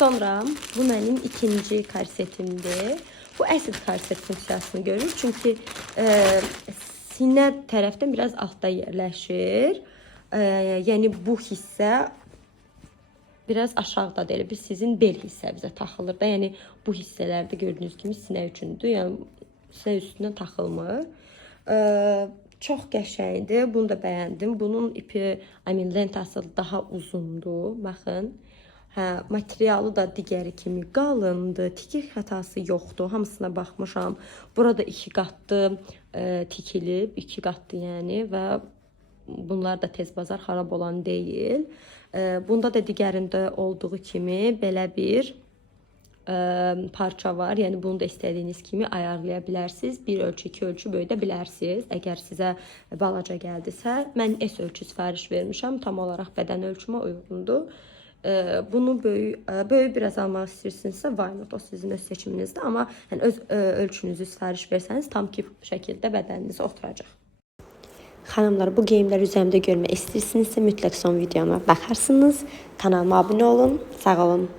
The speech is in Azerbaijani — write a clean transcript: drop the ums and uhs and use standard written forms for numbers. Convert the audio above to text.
Sonra bu mənim ikinci korsetimdir. Bu əsl korset funksiyasını görür. Çünki sinə tərəfdən biraz altda yerləşir. Yəni bu hissə biraz aşağıda deyil. Biz sizin bel hissəvizə taxılır da. Yəni bu hissələrdə gördüyünüz kimi sinə üçündür. Yəni sinə üstündən taxılmır. Çox qəşəngdir. Bunu da bəyəndim. Bunun ipi, lentası daha uzundur. Baxın. Materialı da digəri kimi qalındır. Tikik xətası yoxdur. Hamısına baxmışam. Burada 2 qatlı tikilib. 2 qatlı yəni və bunlar da tez bazar xarab olan deyil. Bunda da digərində olduğu kimi belə bir parça var. Yəni bunu da istədiyiniz kimi ayarlaya bilərsiniz. 1 ölçü, 2 ölçü böyüdə bilərsiniz. Əgər sizə balaca gəldisə, mən S ölçü sifariş vermişəm. Tam olaraq bədən ölçümə uyğundur. Bunu böyük biraz almaq istəyirsinizsə, why not, o sizin öz seçiminizdir. Amma yəni, öz ölçünüzü sifariş versəniz, tam ki şəkildə bədəninizə oturacaq. Xanımlar, bu geyimləri üzərimdə görmək istəyirsinizsə, mütləq son videoma baxarsınız. Kanalıma abunə olun. Sağ olun.